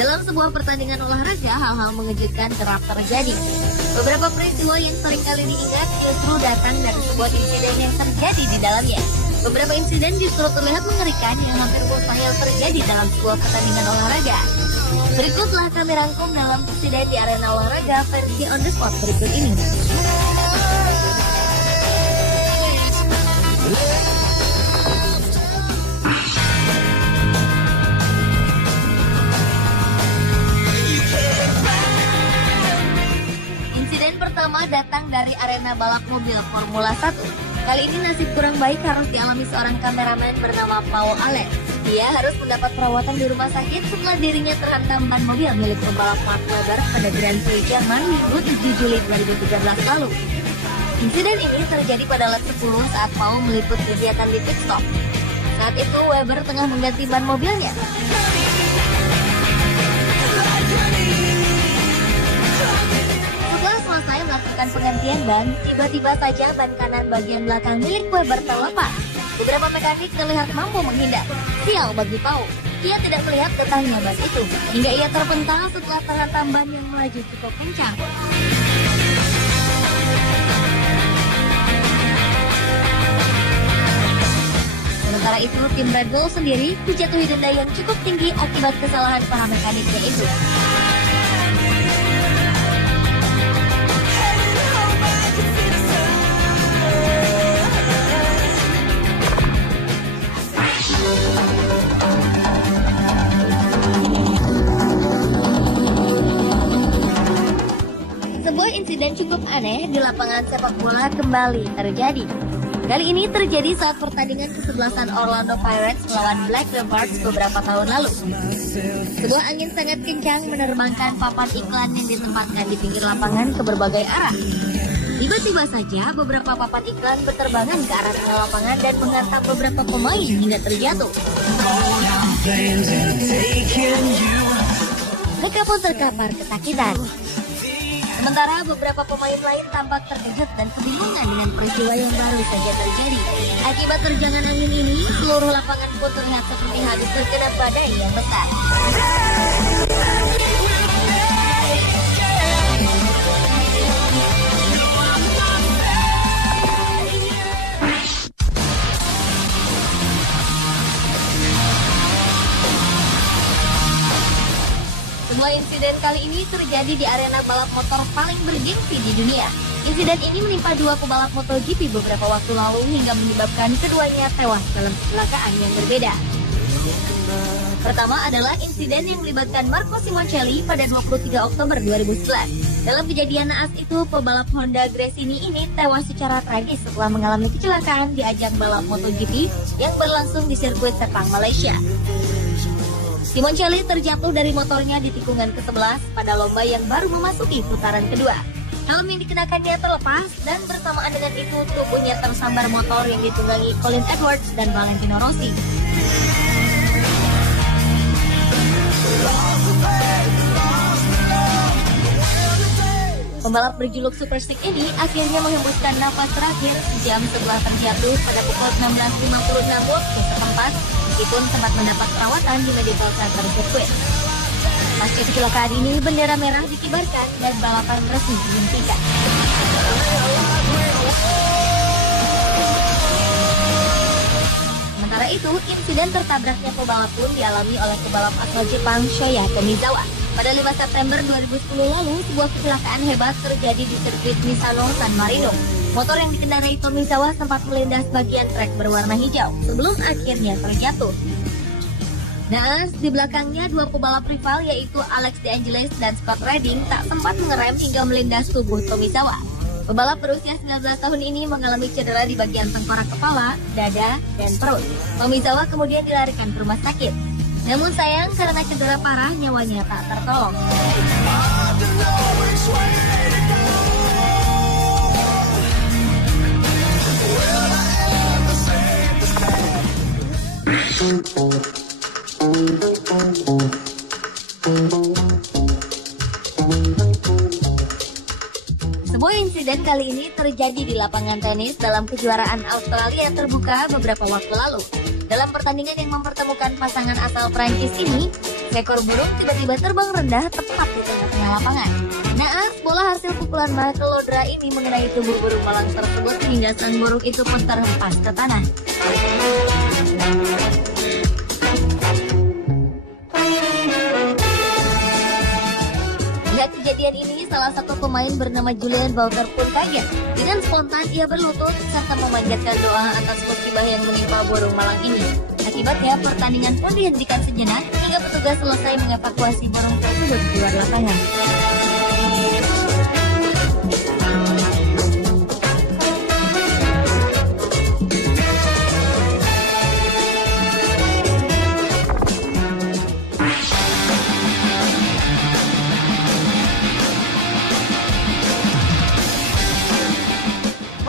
Dalam sebuah pertandingan olahraga, hal-hal mengejutkan kerap terjadi. Beberapa peristiwa yang sering kali diingat justru datang dari sebuah insiden yang terjadi di dalamnya. Beberapa insiden justru terlihat mengerikan yang hampir mustahil terjadi dalam sebuah pertandingan olahraga. Berikutlah kami rangkum dalam insiden di arena olahraga versi on the spot berikut ini. Insiden pertama datang dari arena balap mobil Formula 1. Kali ini nasib kurang baik harus dialami seorang kameramen bernama Paul Allen. Dia harus mendapat perawatan di rumah sakit setelah dirinya terhantam ban mobil milik pembalap Mark Webber pada Grand Prix Jerman Minggu 7 Juli 2013 lalu. Insiden ini terjadi pada lap 10 saat Paul meliput kegiatan di pit stop. Saat itu Webber tengah mengganti ban mobilnya. Setelah selesai melakukan penggantian ban, tiba-tiba saja ban kanan bagian belakang milik Webber terlepas. Beberapa mekanik terlihat mampu menghindar. Sial bagi Paul, ia tidak melihat getahnya ban itu, hingga ia terpental setelah terhantam ban yang melaju cukup kencang. Sementara itu, tim Red Bull sendiri dijatuhi denda yang cukup tinggi akibat kesalahan para mekaniknya itu. Sebuah insiden cukup aneh di lapangan sepak bola kembali terjadi. Kali ini terjadi saat pertandingan kesebelasan Orlando Pirates melawan Black Leopards beberapa tahun lalu. Sebuah angin sangat kencang menerbangkan papan iklan yang ditempatkan di pinggir lapangan ke berbagai arah. Tiba-tiba saja beberapa papan iklan berterbangan ke arah tengah lapangan dan menghantam beberapa pemain hingga terjatuh. Mereka pun terkapar kesakitan. Sementara beberapa pemain lain tampak terkejut dan kebingungan dengan peristiwa yang baru saja terjadi. Akibat terjangan angin ini, seluruh lapangan pun terlihat seperti habis terkena badai yang besar. Sebuah insiden kali ini terjadi di arena balap motor paling bergengsi di dunia. Insiden ini menimpa dua pebalap MotoGP beberapa waktu lalu hingga menyebabkan keduanya tewas dalam kecelakaan yang berbeda. Pertama adalah insiden yang melibatkan Marco Simoncelli pada 23 Oktober 2011. Dalam kejadian naas itu, pebalap Honda Gresini ini tewas secara tragis setelah mengalami kecelakaan di ajang balap MotoGP yang berlangsung di sirkuit Sepang, Malaysia. Simoncelli terjatuh dari motornya di tikungan ke-11 pada lomba yang baru memasuki putaran kedua. Helm yang dikenakannya terlepas dan bersamaan dengan itu tubuhnya tersambar motor yang ditunggangi Colin Edwards dan Valentino Rossi. Pembalap berjuluk Super Stick ini akhirnya menghembuskan nafas terakhir jam setelah terjatuh pada pukul 16.56 waktu setempat, meskipun sempat mendapat perawatan di medical center sirkuit. Pasca kecelakaan ini, bendera merah dikibarkan dan balapan resmi dihentikan. Sementara itu, insiden tertabraknya pebalap pun dialami oleh pebalap asal Jepang Shoya Tomizawa. Pada 5 September 2010 lalu, sebuah kecelakaan hebat terjadi di sirkuit Misano San Marino. Motor yang dikendarai Tomizawa sempat melindas bagian trek berwarna hijau sebelum akhirnya terjatuh. Naas, di belakangnya dua pebalap rival yaitu Alex De Angelis dan Scott Redding tak sempat mengerem hingga melindas tubuh Tomizawa. Pebalap berusia 19 tahun ini mengalami cedera di bagian tengkorak kepala, dada, dan perut. Tomizawa kemudian dilarikan ke rumah sakit. Namun sayang karena cedera parah nyawanya tak tertolong. Sebuah insiden insiden kali ini terjadi di lapangan tenis dalam kejuaraan Australia terbuka beberapa waktu lalu. Dalam pertandingan yang mempertemukan pasangan asal Prancis ini, seekor burung tiba-tiba terbang rendah tepat di tengah-tengah lapangan. Naas, bola hasil pukulan Michael Laudrup ini mengenai tubuh burung malang tersebut hingga sang burung itu pun terhempas ke tanah. Melihat kejadian ini, salah satu pemain bernama Julian Bowter pun kaget. Dengan spontan ia berlutut serta memanjatkan doa atas musibah yang menimpa burung malang ini. Akibatnya pertandingan pun dihentikan sejenak hingga petugas selesai mengevakuasi burung tersebut keluar lapangan.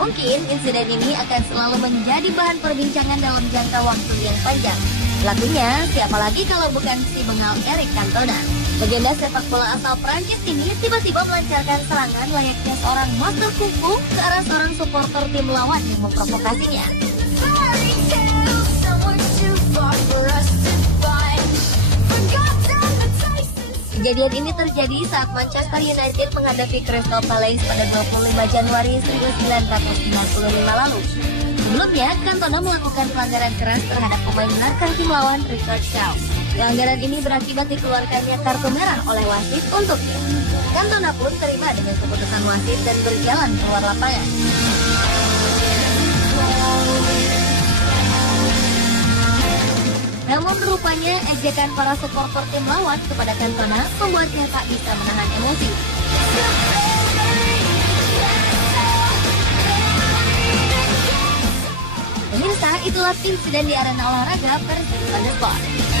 Mungkin insiden ini akan selalu menjadi bahan perbincangan dalam jangka waktu yang panjang. Pelakunya siapa lagi kalau bukan si bengal Eric Cantona. Legenda sepak bola asal Prancis ini tiba-tiba melancarkan serangan layaknya seorang master kungfu ke arah seorang supporter tim lawan yang memprovokasinya. Kejadian ini terjadi saat Manchester United menghadapi Crystal Palace pada 25 Januari 1995 lalu. Sebelumnya, Cantona melakukan pelanggaran keras terhadap pemain belakang tim lawan Richard Shaw. Pelanggaran ini berakibat dikeluarkannya kartu merah oleh wasit untuknya. Cantona pun terima dengan keputusan wasit dan berjalan keluar lapangan. Namun rupanya ejekan para supporter tim lawan kepada Cantona membuatnya tak bisa menahan emosi. Pemirsa, itulah insiden di arena olahraga versi Sport.